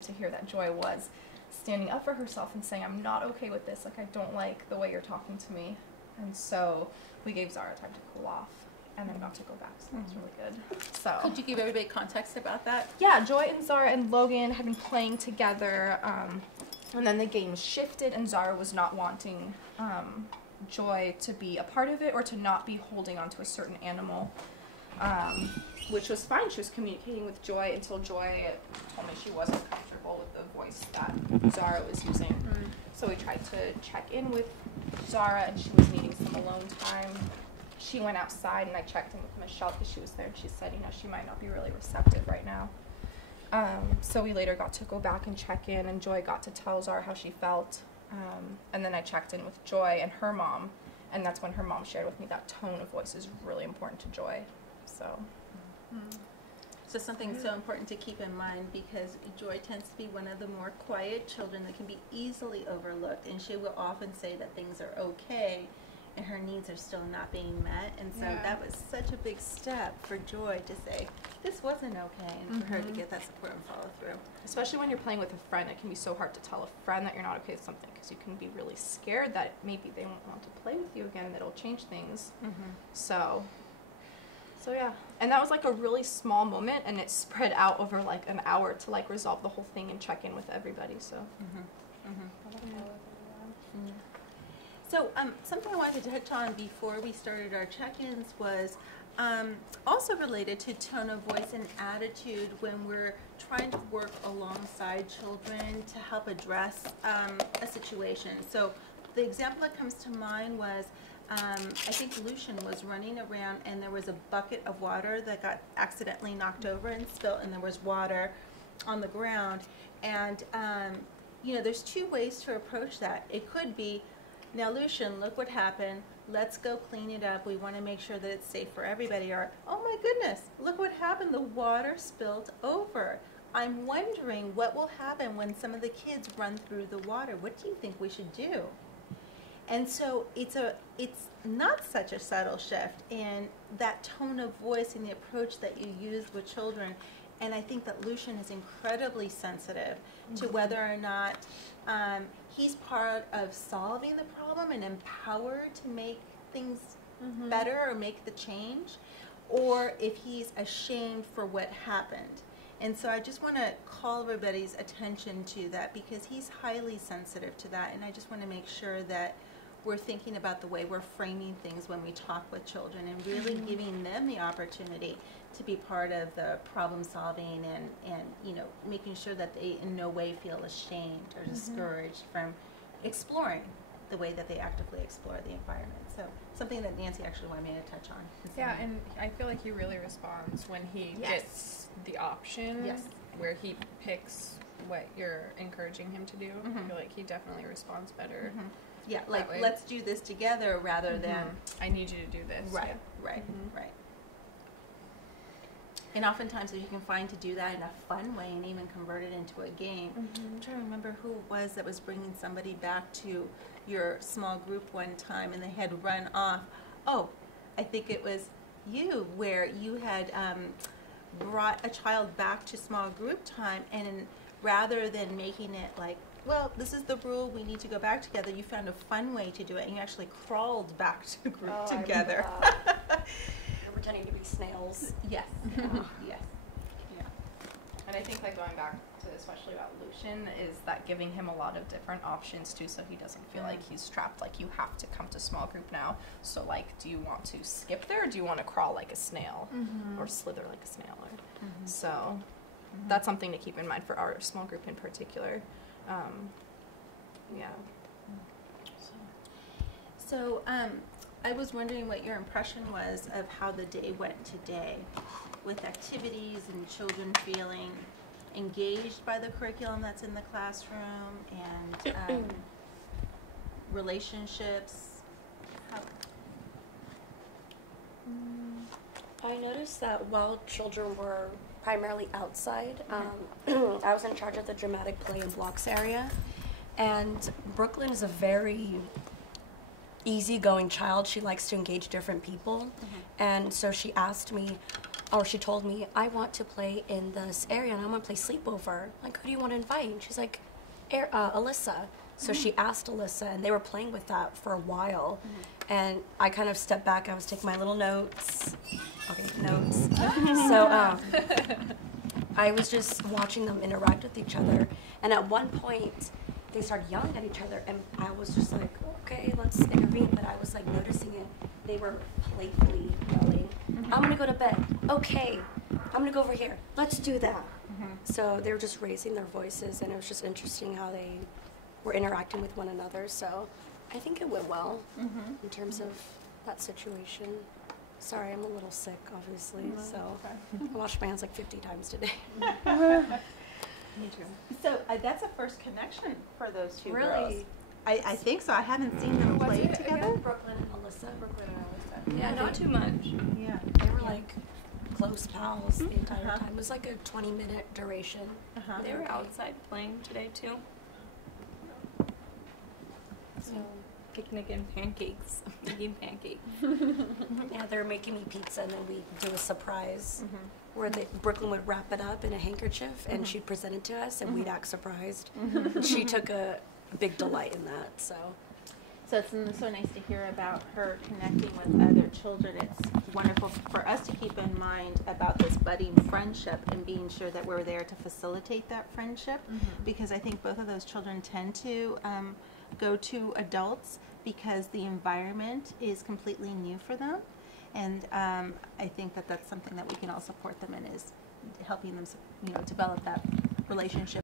to hear that Joy was standing up for herself and saying, I'm not okay with this, like I don't like the way you're talking to me. And so we gave Zara time to cool off and then got to go back, so that was really good. So could you give everybody context about that? Yeah, Joy and Zara and Logan had been playing together, and then the game shifted and Zara was not wanting Joy to be a part of it or to not be holding on to a certain animal. Which was fine. She was communicating with Joy until Joy told me she wasn't comfortable with the voice that Zara was using. So we tried to check in with Zara, and she was needing some alone time. She went outside, and I checked in with Michelle because she was there, and she said, you know, she might not be really receptive right now. So we later got to go back and check in, and Joy got to tell Zara how she felt. And then I checked in with Joy and her mom, and that's when her mom shared with me that tone of voice is really important to Joy. So something so important to keep in mind, because Joy tends to be one of the more quiet children that can be easily overlooked, and she will often say that things are okay and her needs are still not being met. And so that was such a big step for Joy to say this wasn't okay, and for her to get that support and follow through. Especially when you're playing with a friend, it can be so hard to tell a friend that you're not okay with something, because you can be really scared that maybe they won't want to play with you again, that it'll change things. So yeah, and that was like a really small moment, and it spread out over like an hour to like resolve the whole thing and check in with everybody. So So something I wanted to touch on before we started our check-ins was also related to tone of voice and attitude when we're trying to work alongside children to help address a situation. So the example that comes to mind was I think Lucian was running around, and there was a bucket of water that got accidentally knocked over and spilt, and there was water on the ground. And you know, there's two ways to approach that. It could be, now Lucian, look what happened, let's go clean it up, we want to make sure that it's safe for everybody. Or, oh my goodness, look what happened, the water spilled over. I'm wondering what will happen when some of the kids run through the water. What do you think we should do? And so it's not such a subtle shift in that tone of voice and the approach that you use with children. And I think that Lucian is incredibly sensitive to whether or not he's part of solving the problem and empowered to make things better or make the change, or if he's ashamed for what happened. And so I just want to call everybody's attention to that, because he's highly sensitive to that, and I just want to make sure that we're thinking about the way we're framing things when we talk with children, and really giving them the opportunity to be part of the problem solving, and you know, making sure that they in no way feel ashamed or discouraged from exploring the way that they actively explore the environment. So something that Nancy actually wanted me to touch on. Yeah, and I feel like he really responds when he gets the option, where he picks what you're encouraging him to do. I feel like he definitely responds better. Yeah, like let's do this together rather than I need you to do this. Right, right. And oftentimes, if you can find to do that in a fun way and even convert it into a game. I'm trying to remember who it was that was bringing somebody back to your small group one time, and they had run off. Oh, I think it was you, where you had brought a child back to small group time, and rather than making it like, well, this is the rule, we need to go back together, you found a fun way to do it, and you actually crawled back to group together. You're pretending to be snails. Yes. Yes. And I think, like, going back to especially about Lucian, is that giving him a lot of different options too, so he doesn't feel like he's trapped, like you have to come to small group now. So like, do you want to skip there, or do you want to crawl like a snail, or slither like a snail? Or so that's something to keep in mind for our small group in particular. So I was wondering what your impression was of how the day went today, with activities and children feeling engaged by the curriculum that's in the classroom, and relationships. I noticed that while children were primarily outside, I was in charge of the dramatic play and blocks area, and Brooklyn is a very easygoing child. She likes to engage different people, and so she asked me, or she told me, I want to play in this area and I want to play sleepover. Like, who do you want to invite? And she's like, Alyssa. So she asked Alyssa, and they were playing with that for a while. And I kind of stepped back. I was taking my little notes. Okay, notes. So I was just watching them interact with each other. And at one point, they started yelling at each other. And I was just like, okay, let's intervene. But I was like noticing it. They were playfully yelling, I'm going to go to bed. Okay, I'm going to go over here. Let's do that. So they were just raising their voices. And it was just interesting how they were interacting with one another. So I think it went well in terms of that situation. Sorry, I'm a little sick, obviously, so I washed my hands like 50 times today. Me too. So that's a first connection for those two girls. Really? I think so. I haven't seen them play together. Again? Brooklyn and Alyssa. Yeah, not too much. Yeah. They were like close pals the entire time. It was like a 20-minute duration. They were outside playing today too. So picnic and pancakes, making pancakes. Yeah, they were making me pizza, and then we do a surprise where Brooklyn would wrap it up in a handkerchief, and she'd present it to us, and we'd act surprised. She took a big delight in that. So it's so nice to hear about her connecting with other children. It's wonderful for us to keep in mind about this budding friendship and being sure that we're there to facilitate that friendship, because I think both of those children tend to go to adults because the environment is completely new for them, and I think that that's something that we can all support them in, is helping them, develop that relationship